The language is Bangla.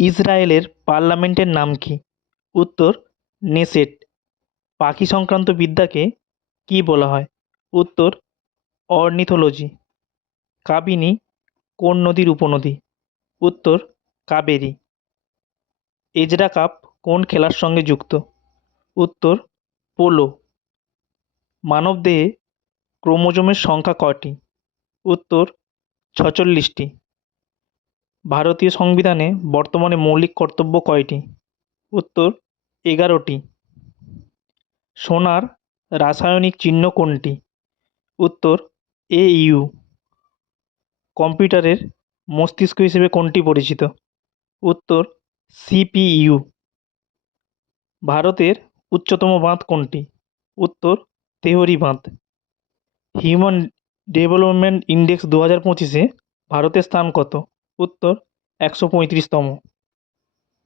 ইসরায়েলের পার্লামেন্টের নাম কী? উত্তর নেসেট। পাখি সংক্রান্ত বিদ্যাকে কী বলা হয়? উত্তর অর্নিথোলজি। কাবিনী কোন নদীর উপনদী? উত্তর কাবেরী। এজরা কাপ কোন খেলার সঙ্গে যুক্ত? উত্তর পোলো। মানবদেহে ক্রোমোজোমের সংখ্যা কয়টি? উত্তর 46টি। ভারতীয় সংবিধানে বর্তমানে মৌলিক কর্তব্য কয়টি? উত্তর 11টি। সোনার রাসায়নিক চিহ্ন কোনটি? উত্তর AU। কম্পিউটারের মস্তিষ্ক হিসেবে কোনটি পরিচিত? উত্তর CPU। ভারতের উচ্চতম বাঁধ কোনটি? উত্তর তেহরি বাঁধ। হিউম্যান ডেভেলপমেন্ট ইন্ডেক্স 2025-এ ভারতের স্থান কত? উত্তর 135তম।